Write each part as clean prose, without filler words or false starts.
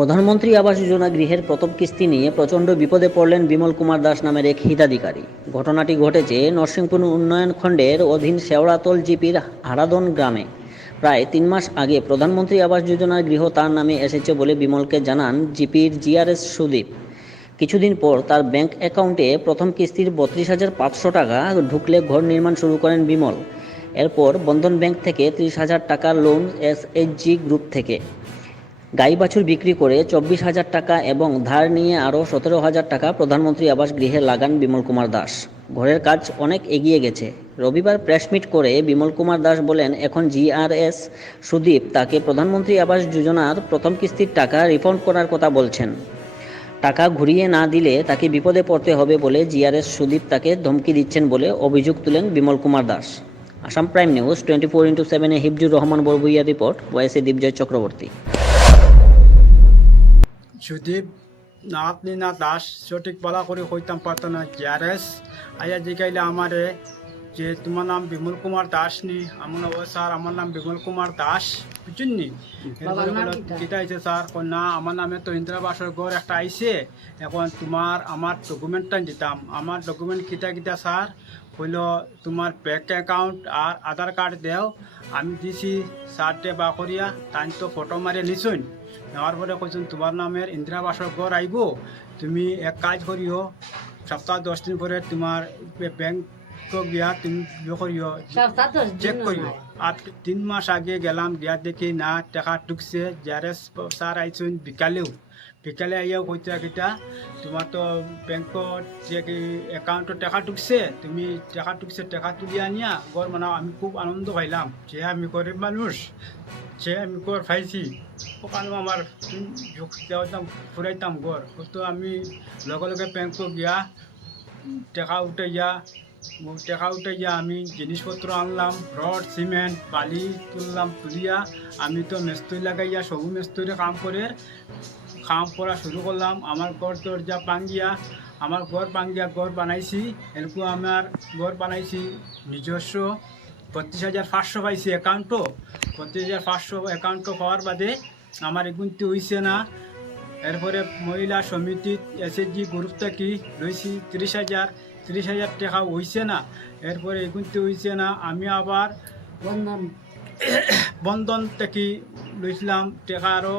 প্রধানমন্ত্রী আবাস যোজনা গৃহের প্রথম কিস্তি নিয়ে প্রচণ্ড বিপদে পড়লেন বিমল কুমার দাস নামের এক হিতাধিকারী। ঘটনাটি ঘটেছে নরসিংপুর উন্নয়ন খণ্ডের অধীন শেওড়াতল জিপির হারাদন গ্রামে। প্রায় ৩ মাস আগে প্রধানমন্ত্রী আবাস যোজনার গৃহ তার নামে এসেছে বলে বিমলকে জানান জিপির জিআরএস সুদীপ। কিছুদিন পর তার ব্যাংক অ্যাকাউন্টে প্রথম কিস্তির ৩২,৫০০ টাকা ঢুকলে ঘর নির্মাণ শুরু করেন বিমল। এরপর বন্ধন ব্যাংক থেকে ৩০,০০০ টাকার লোন এসএইচজি গ্রুপ থেকে, গাই বাছুর বিক্রি করে ২৪,০০০ টাকা এবং ধার নিয়ে আরও ১৭,০০০ টাকা প্রধানমন্ত্রী আবাস গৃহে লাগান বিমল কুমার দাস। ঘরের কাজ অনেক এগিয়ে গেছে। রবিবার প্রেসমিট করে বিমল কুমার দাস বলেন, এখন জিআরএস সুদীপ তাকে প্রধানমন্ত্রী আবাস যোজনার প্রথম কিস্তির টাকা রিফান্ড করার কথা বলছেন। টাকা ঘুরিয়ে না দিলে তাকে বিপদে পড়তে হবে বলে জিআরএস সুদীপ তাকে ধমকি দিচ্ছেন বলে অভিযোগ তুলেন Bimal Kumar Das. Assam prime news 24x7 Hifzur Rahman বরবুইয়ার রিপোর্ট, ভয়েসে দীপজয় চক্রবর্তী। সুদীপ না আপনি না দাস সঠিক বলা করে হইতাম পারত না। জিআরএস আয়া জিগাইলে আমারে যে তোমার নাম বিমল কুমার দাস নি। আমার স্যার আমার নাম বিমল কুমার দাস, বুঝছেন নি? যেটা আইছে স্যার না আমার নামে তো ইন্দিরাবাসের ঘর একটা আইছে, এখন তোমার আমার ডকুমেন্টটা দিতাম। আমার ডকুমেন্ট কিতা কিতা স্যার হইল তোমার ব্যাংক অ্যাকাউন্ট আর আধার কার্ড দেও। আমি দিছি স্যারটে বা করিয়া তাই তো ফটো মারিয়ে নিছুন। নেওয়ার পরে কইছেন তোমার নামের ইন্দিরাবাসের ঘর আইব, তুমি এক কাজ করিও সপ্তাহ 10 দিন পরে তোমার ব্যাংক গিয়া তুমি করিও চেক করিও। আর 3 মাস আগে গেলাম, গিয়া দেখি না টাকা ঢুকছে। জিআরএস স্যার আইসুন বিকালে আইয়াও কইতা কিটা তোমার তো ব্যাংকত যে অ্যাকাউন্টত টাকা ঢুকছে, তুমি টাকা ঢুকছে টাকা তুলিয়া আনিয়া ঘর বানাও। আমি খুব আনন্দ পাইলাম যে আমি গরিব মানুষ, যে আমি ঘর পাইছি। ওখানে আমার দেওয়াতাম ফুরাইতাম ঘর। তো আমি লগে লগে ব্যাংক গিয়া টাকা উঠাইয়া আমি জিনিসপত্র আনলাম, রড সিমেন্ট বালি তুলিয়া আমি তো মিস্ত্রি লাগাইয়া সবু মিস্ত্রি কাম করা শুরু করলাম। আমার ঘর দরজা ঘর বানাইছি। এরকম আমার ঘর বানাইছি নিজস্ব। ৩২,৫০০ পাইছি অ্যাকাউন্টও। ৩২,৫০০ অ্যাকাউন্টও পাওয়ার বাদে আমার এগুনতে হইছে না। এরপরে মহিলা সমিতি এসএইচজি গ্রুপ থেকে লইছি ৩০,০০০ টাকা হইছে না। এরপরে এগুনতে হইছে না। আমি আবার বন্ধন থেকে লইছিলাম টাকা আরও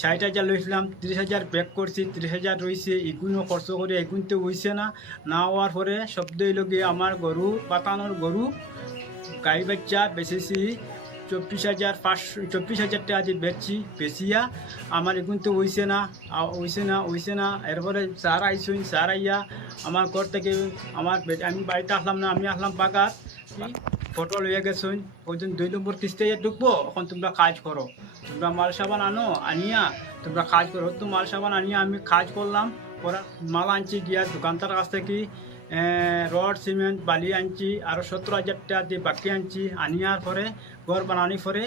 ৬০,০০০ লইছিলাম, ৩০,০০০ ব্যাক করছি, ৩০,০০০ রয়েছে। এগুলো খরচ করে এগুনতে হইছে না। না হওয়ার পরে শব্দই লগে আমার গরু পাতানোর গরু গাই বাচ্চা বেচেছি ২৪,০০০ টাকা দিয়ে বেচিয়া আমার এগুনতে হইছে না। এরপরে স্যার আইসুন, স্যার আইয়া আমার ঘর থেকে আমি বাড়িতে আসলাম না, আমি আসলাম বাগাত। ফটো লইয়া গেছুন, ওইদিন 2 নম্বর কিস্তি ঢুকবো, এখন তোমরা কাজ করো, তোমরা মাল সাবান আনিয়া তোমরা কাজ করো। তো মাল সাবান আনিয়া আমি কাজ করলাম। ওরা মাল আনছি গিয়া দোকানদার কাছ থেকে রড সিমেন্ট বালি আনছি, আরও ১৭,০০০ টাকা দিয়ে বাকি আনছি। আনিয়ার পরে ঘর বানানোর পরে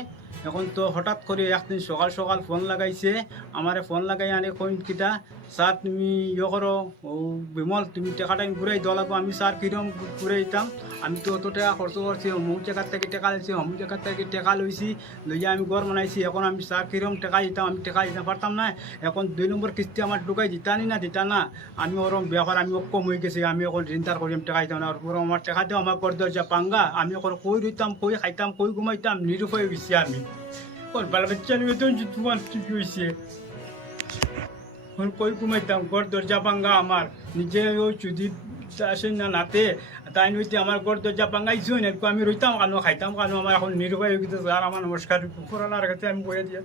এখন তো হঠাৎ করে একদিন সকাল ফোন লাগাইছে। আমারে ফোন লাগাই আনে কইন কিটা স্যার তুমি করো, ও বিমল তুমি টাকাটা ঘুরাই দেওয়া লাগবো। আমি স্যার কিরম ঘুরে দিতাম, আমি তো অত টাকা খরচ করছি, অমুক জায়গার থেকে টাকা লইছি, অমুক জায়গার থেকে টাকা লইছি, লইয়া আমি ঘর বানাইছি। এখন আমি স্যার কিরম টাকা দিতাম, আমি টাকা দিতে পারতাম না। এখন 2 নম্বর কিস্তি আমার ঢুকাই দিতা না। আমি ওরম ব্যাপার আমি কম হয়ে গেছি, আমি এখন ঋণদার করি, আমি টাকা দিতাম না। ওরম আমার টাকা দেওয়া আমার ঘর দরজা পাঙ্গা। আমি এখন কই রইতাম, কই খাইতাম, কই ঘুমাইতাম, নিরুপায় হয়েছি আমি। ওর বাল বাচ্চা নিয়ে তো তোমার ঠিক হয়েছে, কই ঘুমাইতাম, ঘর দরজা পাঙ্গা আমার। নিজে ওই চুদি আসেন না নাতে তাই নইতে আমার ঘর দরজা পাঙ্গাইছো এরকম আমি রইতাম কেন, খাইতাম কেন, আমার এখন নিরুপায় হয়ে গেছে। আর আমার নমস্কার পুরানার কাছে আমি বলে দিয়ে।